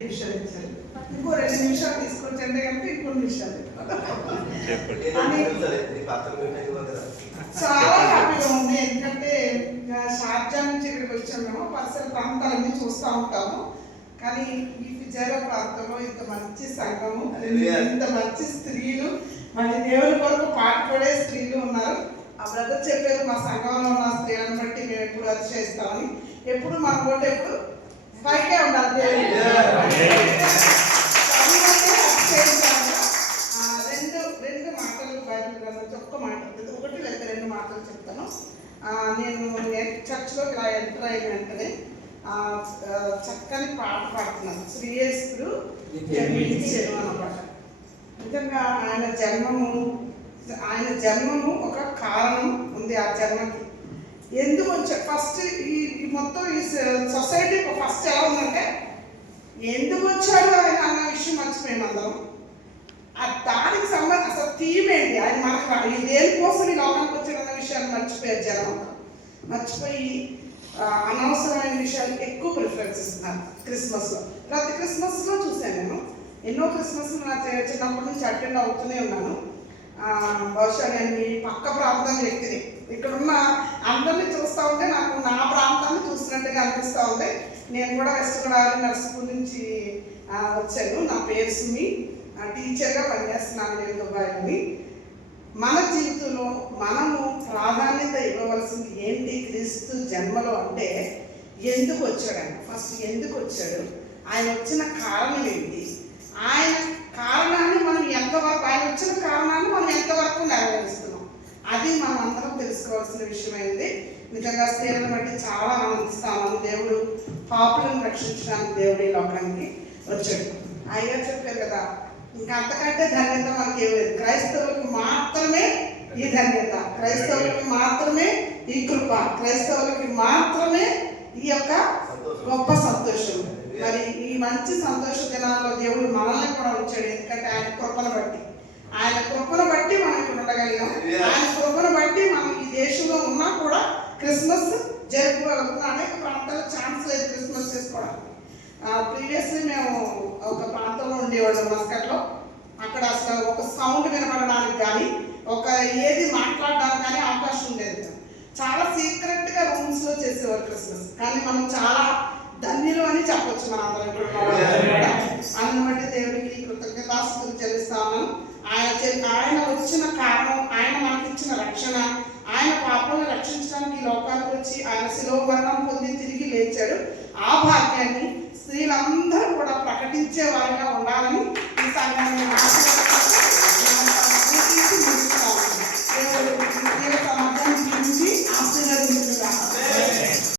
ఇచ్చారు ఇంకో రెండు నిమిషాలు తీసుకొచ్చంటే కనుక ఇంకో నిమిషాలు చాలా హ్యాపీగా ఉంది. ఎందుకంటే షార్జా నుంచి ఇక్కడికి వచ్చాము పరిసర ప్రాంతాలన్నీ చూస్తూ ఉంటాము. కానీ ఈ ఫిజారా ప్రాంతంలో ఇంత మంచి సంఘము హల్లెలూయా. ఇంత మంచి స్త్రీలు మళ్ళీ దేవుని కొరకు పాటుపడే స్త్రీలు ఉన్నారు. ఆ బ్రదర్ చెప్పారు మా సంఘంలో ఉన్న స్త్రీలను బట్టి మేము ఎప్పుడు అతిశయిస్తామని ఎప్పుడు మన ఓటు ఎప్పుడు? పైకే ఉండాలి ఒక్క మాట. ఒకటి లేదా రెండు మాటలు చెప్తాను. నేను చర్చ్లోకి ఇలా ఎంటర్ అయిన వెంటనే చక్కని పాట పాడుతున్నాను. శ్రీయేశ్వరు జన్మించెను అన్నమాట నిజంగా ఆయన జన్మము ఆయన జన్మము ఒక కారణం ఉంది ఆ జన్మకి. ఎందుకు ఫస్ట్ ఈ ఈ మొత్తం ఈ సొసైటీ ఫస్ట్ ఎలా ఉందంటే ఎందుకు వచ్చాడు ఆయన అన్న విషయం మర్చిపోయాం అందరం. ఆ దానికి సంబంధించి అసలు థీమ్ ఏంటి? ఆయన మనకు దేనికోసం ఈ లోకానికి వచ్చాడన్న విషయాన్ని మర్చిపోయారు జనం. మర్చిపోయి అనవసరమైన విషయాలకు ఎక్కువ ప్రిఫరెన్స్ ఇస్తున్నారు క్రిస్మస్లో. ప్రతి క్రిస్మస్లో చూశాను నేను. ఎన్నో క్రిస్మస్ నా చిన్నప్పటి నుంచి అటెండ్ అవుతూనే ఉన్నాను. బహుశా నేను మీ పక్క ప్రాంతం వ్యక్తిని. ఇక్కడున్న అందరినీ చూస్తూ ఉంటే నాకు నా ప్రాంతాన్ని చూసినట్టుగా అనిపిస్తూ ఉంది నేను కూడా వెస్ట్ గోదావరి నర్సుపూర్ నుంచి వచ్చాను. నా పేరు సుమి. టీచర్గా పనిచేస్తున్నాను నేను దుబాయ్లోని మన జీవితంలో మనము ప్రాధాన్యత ఇవ్వవలసింది ఏంటి? క్రీస్తు జన్మలో అంటే ఎందుకు వచ్చాడు ఆయన ఫస్ట్ ఎందుకు వచ్చాడు? ఆయన వచ్చిన కారణం ఏంటి? ఆయన కారణాన్ని మనం ఎంతవరకు ఆయన వచ్చిన కారణాన్ని మనం ఎంతవరకు నెరవేరుస్తున్నాం? అది మనం అందరం తెలుసుకోవాల్సిన విషయమైంది. నిజంగా స్త్రీలను బట్టి చాలా ఆనందిస్తాము. దేవుడు పాపులను రక్షించడానికి దేవుడు ఈ లోకానికి వచ్చాడు. అయ్యా చెప్పారు కదా ఇంకా అంతకంటే ధన్యత మనకి ఏం లేదు. క్రైస్తవులకు మాత్రమే ఈ ధన్యత. క్రైస్తవులకి మాత్రమే ఈ కృప. క్రైస్తవులకి మాత్రమే ఈ యొక్క గొప్ప సంతోషం. మరి ఈ మంచి సంతోష దినాల్లో దేవుడు మనల్ని కూడా ఉంచాడు. ఎందుకంటే ఆయన కృపను బట్టి. ఆయన కృపను బట్టి మనం ఇక్కడ ఉండగలిగాం. ఆయన కృపను బట్టి మనం ఈ దేశంలో ఉన్నా కూడా క్రిస్మస్ జరుపుకోగలుగుతున్నాం అనేక ప్రాంతాల్లో ఛాన్స్ లేదు క్రిస్మస్ చేసుకోవడానికి. ప్రీవియస్లీ మేము ఒక ప్రాంతం ఉండేవాళ్ళం మస్కట్లో అక్కడ అసలు ఒక సౌండ్ వినపడడానికి కానీ ఒక ఏది మాట్లాడడానికి కానీ అవకాశం ఉండేది చాలా సీక్రెట్గా రూమ్స్లో చేసేవారు క్రిస్మస్ కానీ మనం చాలా ధన్యులు అని చెప్పొచ్చు మన అందరం ఇక్కడ కూడా అందుని దేవుడికి కృతజ్ఞతాస్తులు చెల్లిస్తాను ఆయన ఆయన వచ్చిన కారణం ఆయన మనకి ఇచ్చిన రక్షణ ఆయన పాపలను రక్షించడానికి ఈ లోకానికి వచ్చి ఆయన శిలో మరణం పొంది తిరిగి లేచాడు. ఆ భాగ్యాన్ని స్త్రీలందరూ కూడా వారంగా ఉండాలని ఈ సంఘాన్ని